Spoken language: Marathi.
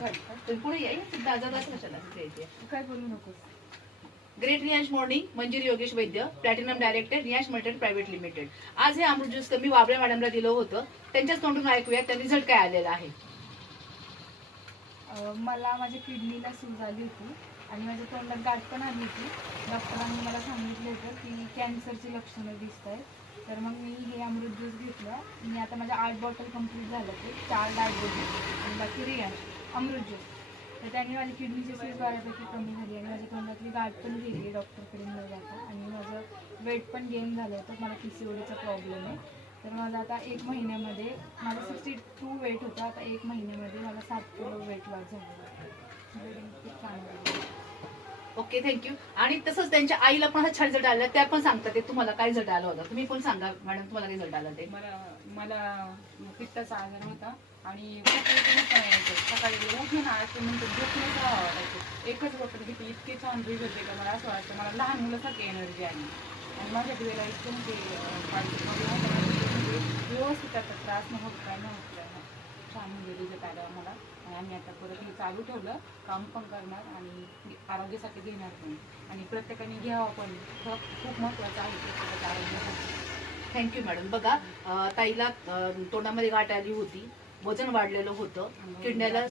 पुढे यायचं दादा कशाला काय बोलू नको. Great Riyansh morning, Manjiri Yogesh Vaidya, platinum director Riyansh multi private limited. आज हे अमृत ज्यूस मी वाबळे मॅडमला दिलं होतं, त्यांच्याच तोंडून ऐकूया त्या रिझल्ट काय आलेला आहे. मला माझ्या किडनीला सूज आली होती आणि माझ्या तोंडात गाठ पण आली होती. डॉक्टरांनी मला सांगितलं होतं की कॅन्सरची लक्षणं दिसत आहेत. तर मग मी हे अमृत ज्यूस घेतलं. मी आता माझ्या 8 बॉटल कंप्लीट झालं, ते 4 डायबेटिक आणि बाकी रियांश अमृत ज्यूस. तर त्याने माझी किडनीची सूज बऱ्यापैकी कमी झाली आणि माझ्या तोंडातली गाठ पण गेली डॉक्टरकडे न जाता. आणि माझं वेट पण गेन झालं होतं. मला PCODचा प्रॉब्लेम आहे. तर माझं आता 1 महिन्यामध्ये माझं 62 वेट होतं. आता 1 महिन्यामध्ये मला 7 किलो वेट लॉस झालं. खूप छान. Okay, thank you. आणि तसंच त्यांच्या आईला पण हा छान रिझल्ट आला, त्या पण सांगतात ते तुम्हाला काय रिझल्ट आला होता. तुम्ही पण सांगा मॅडम, तुम्हाला रिझल्ट आला ते. मला पित्ताचा आजार होता आणि सकाळी उठून नंतर झोपण्याचा वाटायचं. एकच बॉटल घेतली, इतके छान रिझल्ट आहे का मला असं वाटतं मला लहान मुलासारखी एनर्जी आली. आणि माझ्या वेळेला इतकं व्यवस्थित आता त्रास नव्हत काय नव्हतं छान रिझल्ट आला मला. आणि आम्ही आता परत हे चालू ठेवलं, काम पण करणार आणि आरोग्यासाठी घेणार पण. आणि प्रत्येकाने घ्यावं पण, खूप महत्त्वाचं आहे प्रत्येकाच्या आरोग्यासाठी. Thank you madam. बघा ताईला तोंडामध्ये गाठ आली होती, वजन वाढलेलं होतं, किडनीला